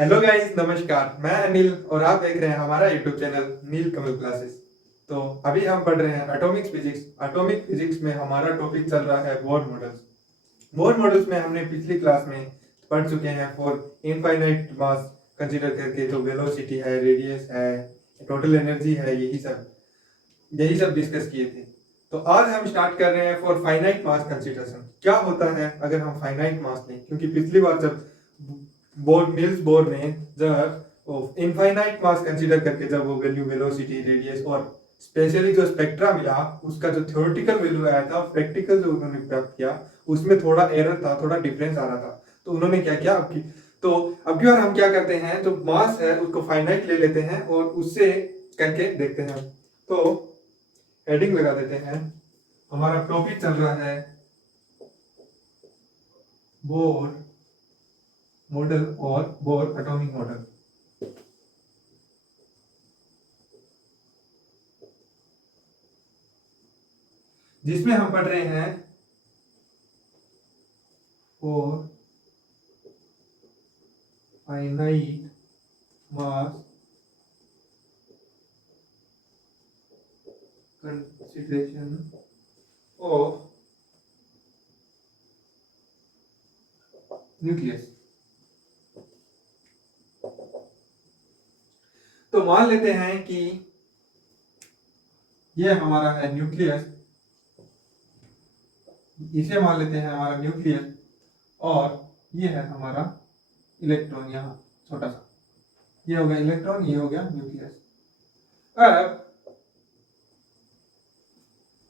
Hello guys, नमस्कार। मैं अनिल और आप देख रहे हैं हमारा YouTube channel Neel Kamal classes. तो अभी हम पढ़ रहे हैं एटॉमिक फिजिक्स। एटॉमिक फिजिक्स में हमारा टॉपिक चल रहा है बोर मॉडल्स। बोर मॉडल्स में हमने पिछली क्लास में पढ़ चुके हैं फॉर इनफाइनाइट मास कंसीडर करके, जो वेलोसिटी है, रेडियस है, टोटल एनर्जी है, यही सब डिस्कस किए थे। तो आज हम स्टार्ट कर रहे हैं फॉर फाइनाइट मास कंसीडरेशन। क्या होता है अगर हम फाइनाइट मास लें, क्योंकि पिछली बार जब नील्स बोर ने जब इनफाइनाइट मास कंसीडर करके जब वो वैल्यू वेलोसिटी, रेडियस और स्पेशली जो स्पेक्ट्रा मिला, उसका जो थ्योरेटिकल वैल्यू आया था, प्रैक्टिकल जो उन्होंने प्राप्त किया, उसमें थोड़ा एरर था, थोड़ा डिफरेंस आ रहा था। तो उन्होंने क्या किया अब की बार हम क्या करते हैं, जो मास है उसको फाइनाइट ले लेते हैं और उससे करके देखते हैं। तो हेडिंग लगा देते हैं। हमारा टॉपिक चल रहा है बोर मॉडल और बोर एटॉमिक मॉडल। जिसमें हम पढ़ रहे हैं for finite mass consideration of nucleus. तो मान लेते हैं कि ये हमारा है न्यूक्लियस, इसे मान लेते हैं हमारा न्यूक्लियस, और ये है हमारा इलेक्ट्रॉन, यहाँ छोटा सा ये हो गया इलेक्ट्रॉन, ये हो गया न्यूक्लियस।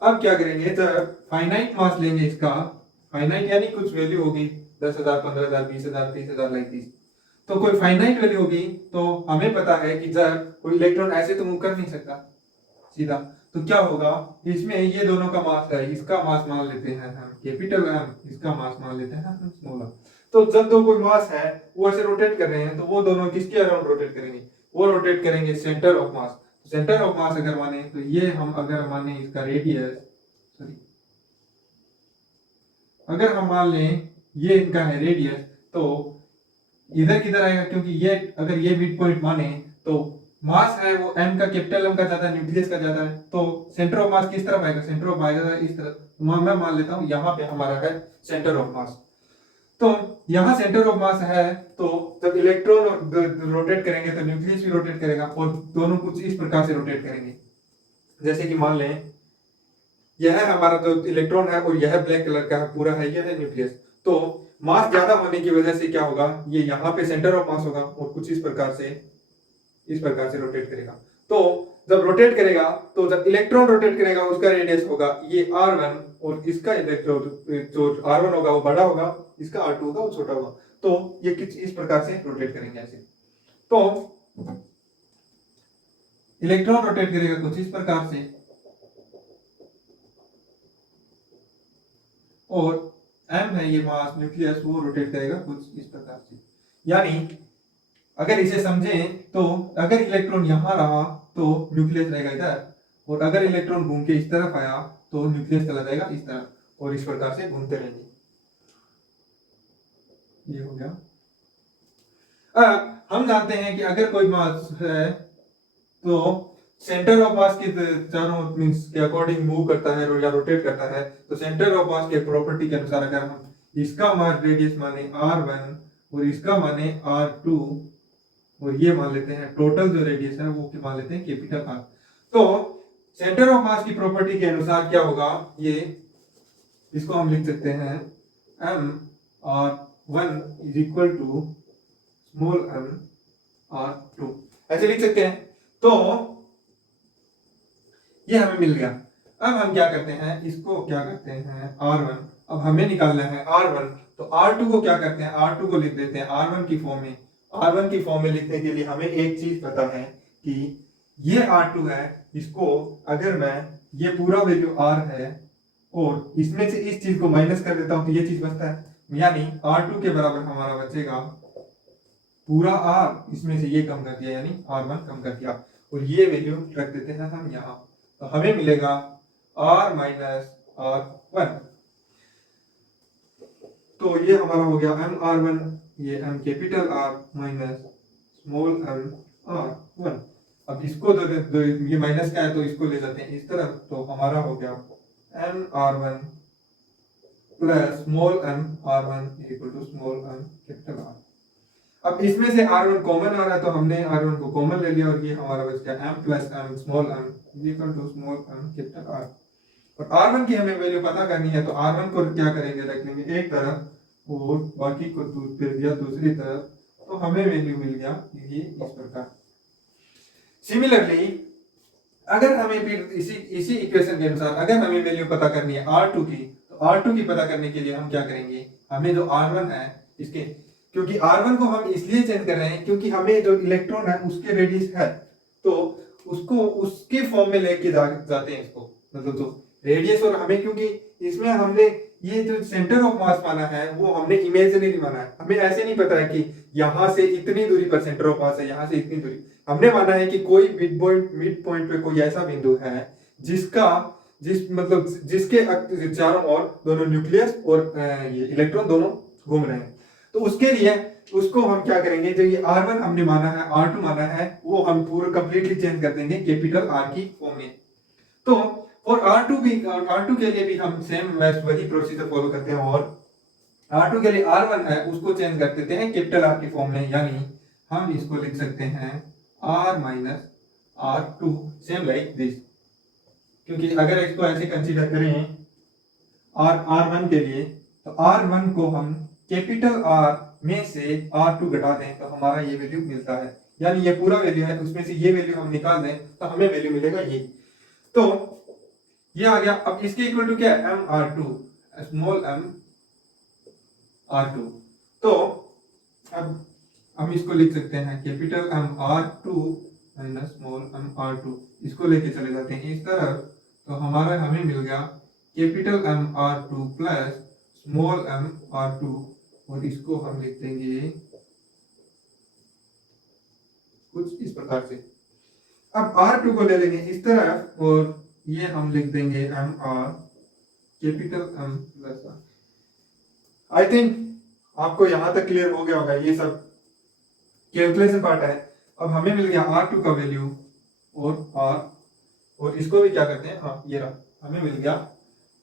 अब क्या करेंगे, जब फाइनाइट मास लेंगे इसका, फाइनाइट यानी कुछ वैल्यू होगी 10,000, 15,000, 20,000, 30,000 लाइक दिस। तो कोई फाइनाइट वैल्यू होगी, तो हमें पता है कि जब कोई इलेक्ट्रॉन ऐसे तो मूव कर नहीं सकता सीधा, तो क्या होगा, इसमें ये दोनों का मास है, इसका मास मान लेते हैं हम कैपिटल एम, इसका मास मान लेते हैं हम स्मॉल एम। तो जब दो कोई मास है वो ऐसे रोटेट कर रहे हैं, तो वो दोनों किसके अराउंड रोटेट करेंगे, वो रोटेट करेंगे centre of mass. Centre of mass अगर माने, तो ये हम अगर माने इसका रेडियस, सॉरी, अगर हम मान लें ये इनका है रेडियस, तो इधर किधर आएगा, क्योंकि ये अगर ये मिड पॉइंट माने तो मास है वो एम का, कैपिटल एम का ज्यादा है, न्यूक्लियस का ज्यादा है, तो सेंटर ऑफ मास किस तरफ आएगा, सेंटर ऑफ आएगा इस तरफ। मैं मान लेता हूं यहाँ पे हमारा है सेंटर ऑफ मास। तो यहाँ सेंटर ऑफ मास है, तो जब इलेक्ट्रॉन रोटेट करेंगे तो न्यूक्लियस भी रोटेट करेगा, और दोनों कुछ इस प्रकार से रोटेट करेंगे। जैसे कि मान लें यह है हमारा जो इलेक्ट्रॉन है, और यह ब्लैक कलर का है पूरा है, यह है न्यूक्लियस। तो मास ज्यादा होने की वजह से क्या होगा, ये यहाँ पे सेंटर ऑफ मास होगा और कुछ इस प्रकार से रोटेट करेगा। तो जब रोटेट करेगा, तो जब इलेक्ट्रॉन रोटेट करेगा उसका रेडियस होगा ये r1, और इसका इलेक्ट्रॉन जो r1 होगा वो बड़ा होगा, इसका r2 होगा वो छोटा होगा। तो ये कुछ इस प्रकार से रोटेट करेंगे ऐसे। तो इलेक्ट्रॉन रोटेट करेगा कुछ इस प्रकार से, और m है ये मास न्यूक्लियस, वो रोटेट करेगा कुछ इस प्रकार से। यानी अगर इसे समझें तो अगर इलेक्ट्रॉन यहां रहा तो न्यूक्लियस रहेगा इधर, और अगर इलेक्ट्रॉन घूम के इस तरफ आया तो न्यूक्लियस चला जाएगा इस तरफ, और इस प्रकार से घूमते रहेंगे। ये हो गया। अब हम जानते हैं कि अगर कोई मास है तो सेंटर ऑफ मास के चारों मींस के अकॉर्डिंग मूव करता है या रोटेट करता है। तो सेंटर ऑफ मास के प्रॉपर्टी के अनुसार अगर हम इसका मास रेडियस माने r1 और इसका माने r2, और ये मान लेते हैं टोटल जो रेडियस है वो मान लेते हैं कैपिटल R। तो सेंटर ऑफ मास की प्रॉपर्टी के अनुसार क्या होगा, ये इसको हम लिख सकते हैं m(r1) is equal to small m(r2), ऐसे लिख सकते हैं। तो ये हमें मिल गया। अब हम क्या करते हैं, इसको क्या करते हैं r1, अब हमें निकालना है r1, तो r2 को क्या करते हैं, r2 को लिख देते हैं r1 की फॉर्म में। r1 की फॉर्म में लिखने के लिए हमें एक चीज पता है कि ये r2 है, इसको अगर मैं ये पूरा वैल्यू r है और इसमें से इस चीज को माइनस कर देता हूं तो ये चीज बचता है, यानी r2 के बराबर हमारा बचेगा पूरा r, इसमें से ये कम कर दिया यानी r1 कम कर दिया, और ये वैल्यू रख देते हैं हम यहाँ। तो हमें मिलेगा r माइनस r1। तो ये हमारा हो गया m r1, ये m capital R minus small m r 1। अब इसको ये माइनस का है तो इसको ले जाते हैं इस तरफ, तो हमारा हो गया m r1 plus small m r1 equal to small m capital R। अब इसमें से r1 कॉमन आ रहा है तो हमने r1 को कॉमन ले लिया और ये हमारा बच गया m plus m small m equal to small m capital R। और r1 की हमें वैल्यू पता करनी है तो r1 को क्या करेंगे, रख लेंगे एक तरफ और बाकी को फिर दिया दूसरी तरफ, तो हमें वैल्यू मिल गया ये इस प्रकार। सिमिलरली अगर हमें फिर इसी इक्वेशन के अनुसार अगर हमें वैल्यू पता करनी है r2 की, तो r2 की पता करने के लिए हम क्या करेंगे, हमें जो r1 है इसके, क्योंकि r1 को हम इसलिए चेंज कर रहे हैं क्योंकि हमें जो इलेक्ट्रॉन है उसके रेडियस है, तो उसको उसके फॉर्म में लेके जाते हैं इसको, मतलब तो रेडियस, और हमें क्योंकि इसमें हमने ये जो सेंटर ऑफ मास माना है वो हमने इमेजिनरी माना है, हमें ऐसे नहीं पता है कि यहाँ से इतनी दूरी पर सेंटर ऑफ मास है, यहाँ से इतनी दूरी, हमने माना है कि कोई मिड पॉइंट पे कोई ऐसा बिंदु है जिसके चारों ओर दोनों न्यूक्लियस और ये इलेक्ट्रॉन दोनों घूम रहे हैं। तो उसके लिए उसको हम क्या करेंगे, जो ये r1 हमने माना है r2 माना है वो हम पूरा कंप्लीटली चेंज कर देंगे कैपिटल R की फॉर्म में। तो और R2 के लिए भी हम सेम वही प्रोसीजर फॉलो करते हैं, और R2 के लिए R1 है उसको चेंज कर देते हैं कैपिटल R की फॉर्म में, यानी हम इसको लिख सकते हैं R minus R2 same like this. क्योंकि अगर इसको ऐसे कंसीडर करें R1 के लिए, तो R1 को हम कैपिटल R में से R2 घटा दें तो हमारा ये वैल्यू मिलता है, यानी ये पूरा वैल्यू है उसमें से ये वैल्यू हम निकाल दें तो हमें वैल्यू मिलेगा ये। तो ये आ गया। अब इसके इक्वल टू क्या है, m r2 small m r2। तो अब हम इसको लिख सकते हैं capital M r2 minus small m r2, इसको लेके चले जाते हैं इस तरफ, तो हमारा हमें मिल गया capital M r2 plus small m r2, और इसको हम लिख देंगे कुछ इस प्रकार से। अब r2 को ले लेंगे इस तरफ और ये हम लिख देंगे m r capital M plus r। I think आपको यहां तक क्लियर हो गया होगा, ये सब कैलकुलेशन पार्ट है। अब हमें मिल गया r2 का वैल्यू और इसको भी क्या करते हैं, हाँ ये रहा, हमें मिल गया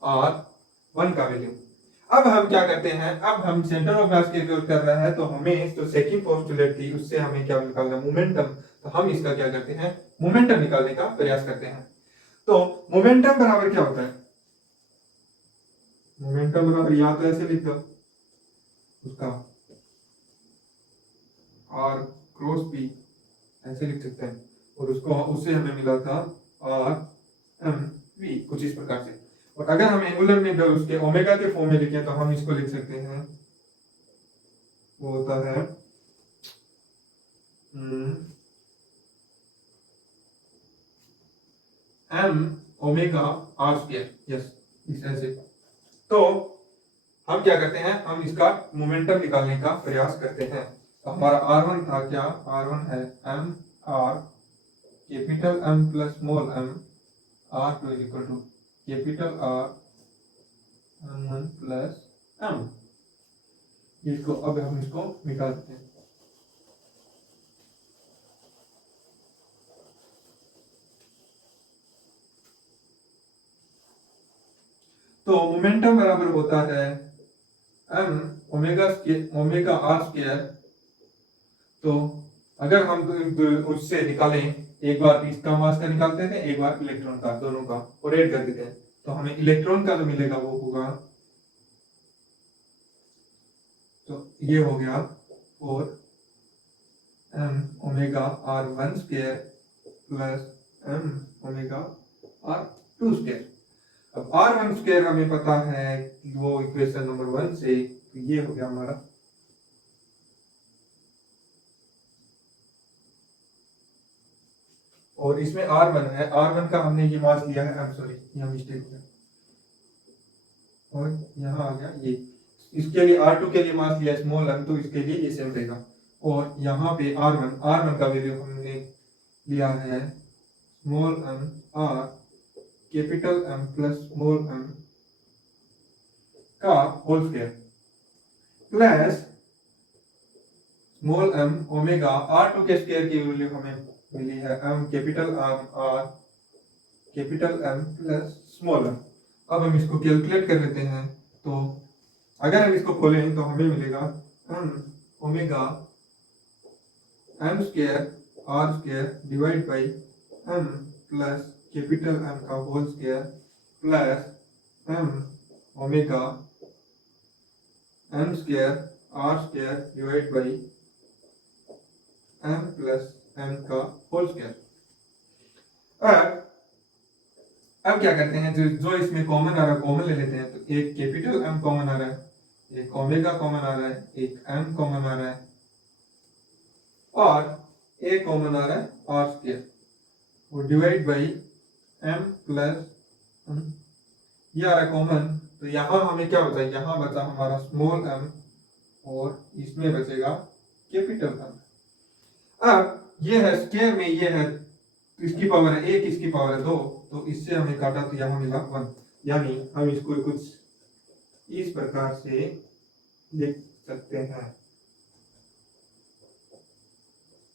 r1 का वैल्यू। अब हम क्या करते हैं, अब हम सेंटर ऑफ मास कैलकुलेट कर रहे हैं, तो हमें जो सेकंड पोस्टुलेट थी उससे हमें क्या निकालना है, मोमेंटम। तो हम इसका क्या करते हैं, मोमेंटम निकालने का प्रयास करते हैं। तो मोमेंटम बराबर क्या होता है, मोमेंटम बराबर या तो ऐसे लिख दो उसका r क्रॉस p, ऐसे लिख सकते हैं, और उससे हमें मिला था r m v कुछ इस प्रकार से। और अगर हम एंगुलर में उसके ओमेगा के फॉर्म में लिखें तो हम इसको लिख सकते हैं, वो होता है m omega r square, yes इस ऐसे। तो हम क्या करते हैं, हम इसका मोमेंटम निकालने का प्रयास करते हैं। तो हमारा r1 था क्या, r1 है m r capital M plus small m r2 is equal to capital R m1 plus m। इसको अब हम इसको निकाल देते हैं। तो मोमेंटम बराबर होता है m ओमेगा r स्क्वायर। तो अगर हम उससे निकालें, एक बार इसका मास का निकालते थे, एक बार इलेक्ट्रॉन का, दोनों का और ऐड कर देते हैं, तो हमें इलेक्ट्रॉन का जो मिलेगा वो होगा, तो ये हो गया 4m omega r1 square plus m omega r2 square. अब r1 स्क्वायर हमें पता है वो इक्वेशन नंबर 1 से, तो ये हो गया हमारा, और इसमें r1 है, r1 का हमने ये मास लिया है, सॉरी यहाँ मिस्टेक हो गया, और यहाँ आ गया ये, इसके लिए r2 के लिए मास लिया स्मॉल m, तो इसके लिए ये सेम रहेगा। और यहाँ पे r1 का वैल्यू हमने लिया है small m r capital M plus small m का whole square plus small m omega r2 के स्क्वायर की वैल्यू हमें मिली है m capital M plus small m। अब हम इसको कैलकुलेट कर लेते हैं। तो अगर हम इसको खोलें तो हमें मिलेगा m omega m square r square divide by m plus capital M का whole square plus m omega m square r square divide by m plus m का होल स्क्वायर। अब क्या करते हैं, जो इसमें कॉमन आ रहा है कॉमन ले लेते हैं। तो एक कैपिटल M कॉमन आ रहा है, एक ओमेगा कॉमन आ रहा है, एक m कॉमन आ रहा है और a कॉमन आ रहा है r स्क्वायर और डिवाइड बाई m प्लस ये आ रहा है कॉमन। तो यहाँ हमें क्या बचा, यहाँ बचा हमारा स्मॉल m और इसमें बचेगा कैपिटल M। अब ये है स्क्वायर में, ये है तो इसकी पावर है 1, इसकी पावर है 2, तो इससे हमें काटा तो यहाँ मिला 1। यानी हम इसको कुछ इस प्रकार से लिख सकते हैं,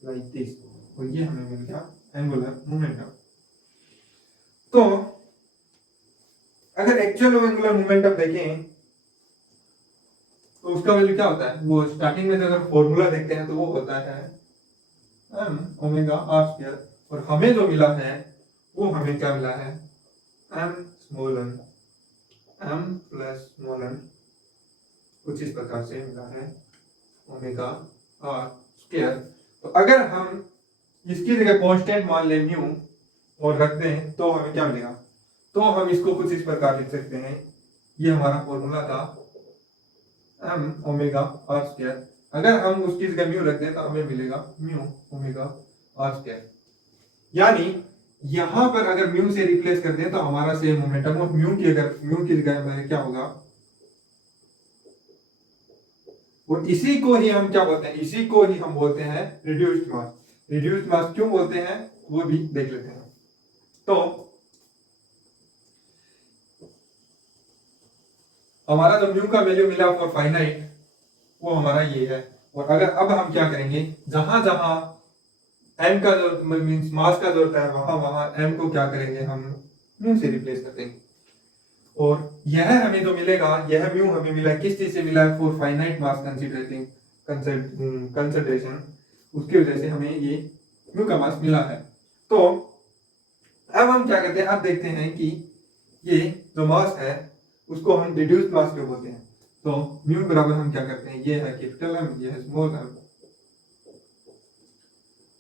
लाइक दिस, और ये हमें मिल गया एंगुलर मोमेंटम। तो अगर एक्चुअल एंगुलर मोमेंटम देखें तो उसका वैल्यू क्या होता है, वो स्टार्टिंग में अगर फॉर्मूला देखते हैं तो वो होता है m ओमेगा r स्क्वायर, और हमें जो मिला है वो हमें क्या मिला है m small m plus small m कुछ इस प्रकार से मिला है ओमेगा r स्क्वायर। तो अगर हम इसकी जगह कांस्टेंट मान लें म्यू और रख दें तो हमें क्या मिलेगा, तो हम इसको कुछ इस प्रकार लिख सकते हैं, ये हमारा फॉर्मूला था m ओमेगा r स्क्वायर। अगर हम उसकी जगह म्यू रख दें तो हमें मिलेगा म्यू ओमेगा r स्क्वायर। यानी यहां पर अगर म्यू से रिप्लेस कर दें तो हमारा सेम मोमेंटम, और म्यू की जगह हमारे क्या होगा, और इसी को ही हम क्या बोलते हैं, इसी को ही हम बोलते हैं रिड्यूस्ड मास। रिड्यूस्ड मास क्यों बोलते हैं वो भी देख लेते हैं। तो हमारा जो म्यू का वैल्यू मिला फॉर फाइनाइट वो हमारा ये है। और अगर अब हम क्या करेंगे, जहां जहां m का जो मींस मास का जरूरत है वहां वहां m को क्या करेंगे, हम म्यू से रिप्लेस कर देंगे। और यह हमें जो मिलेगा, यह म्यू हमें मिला किस चीज से मिला है, फॉर फाइनाइट मास कंसिडरेशन, उसकी वजह से हमें ये म्यू का मास मिला है। तो अब हम क्या करते हैं, अब देखते हैं कि ये जो मास है उसको हम रिड्यूस्ड मास क्यों बोलते हैं। तो म्यू बराबर हम क्या करते हैं, ये है कैपिटल M, ये है स्मॉल m।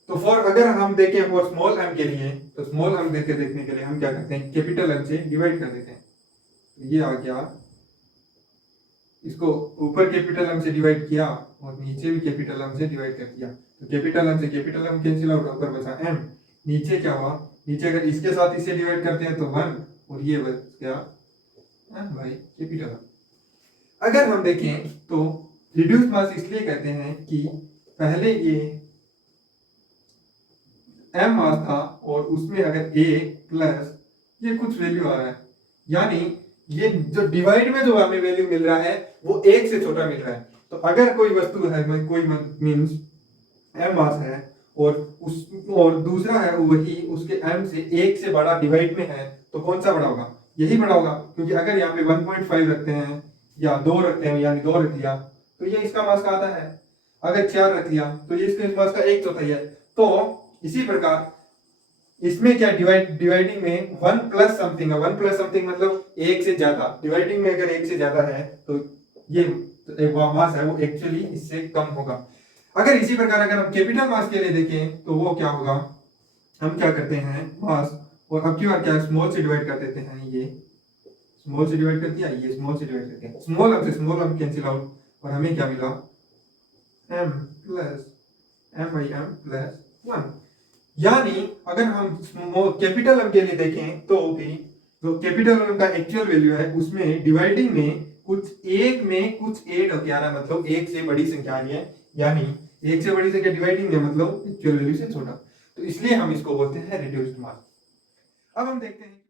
तो फॉर अगर हम देखें फॉर स्मॉल m के लिए, तो स्मॉल m देखने के लिए हम क्या करते हैं, कैपिटल M से डिवाइड कर देते हैं। तो ये आ गया, इसको ऊपर कैपिटल M से डिवाइड किया और नीचे भी कैपिटल M से डिवाइड कर दिया। तो कैपिटल M से कैपिटल M कैंसिल आउट, ऊपर बचा m, नीचे क्या हुआ, नीचे अगर इसके साथ इसे डिवाइड करते हैं तो 1, और ये बच गया m बाई कैपिटल M। अगर हम देखें तो रिड्यूस्ड मास इसलिए कहते हैं कि पहले ये m मास था और उसमें अगर a प्लस ये कुछ वैल्यू आ रहा है, यानी ये जो डिवाइड में जो हमें वैल्यू मिल रहा है वो 1 से छोटा मिल रहा है। तो अगर कोई वस्तु है, कोई मींस m मास है और दूसरा है वही उसके m से 1 से बड़ा डिवाइड में है, तो कौन सा बड़ा होगा, यही बड़ा होगा। क्योंकि अगर यहाँ पे 1.5 रखते हैं या 2 रखते हैं, यानी 2 रख लिया तो ये इसका मास का आधा है। अगर 4 रख लिया तो ये इसके मास का 1/4 है। तो इसी प्रकार इसमें क्या डिवाइडिंग में 1 प्लस समथिंग है, 1 प्लस समथिंग मतलब 1 से ज्यादा, डिवाइडिंग में अगर 1 से ज्यादा है तो ये एक मास है वो एक्चुअली इससे कम होगा। अगर इसी प्रकार अगर हम कैपिटल मास के लिए देखें तो वो क्या होगा, हम क्या करते हैं मास, और अब की बार क्या स्मॉल से डिवाइड कर देते हैं, ये स्मॉल से डिवाइड कर दिया, ये स्मॉल से डिवाइड करते हैं, स्मॉल m से स्मॉल m कैंसिल आउट, और हमें क्या मिला m plus m by m plus 1। यानी अगर हम कैपिटल M के लिए देखें तो भी जो कैपिटल M का एक्चुअल वैल्यू है उसमें डिवाइडिंग में कुछ एक में कुछ ऐड होके आ रहा है, मतलब 1 से बड़ी संख्या आ रही है, यानी 1 से बड़ी संख्या डिवाइडिंग में मतलब एक्चुअल वैल्यू से छोटा। तो इसलिए हम इसको बोलते हैं रिड्यूस्ड मास। अब हम देखते हैं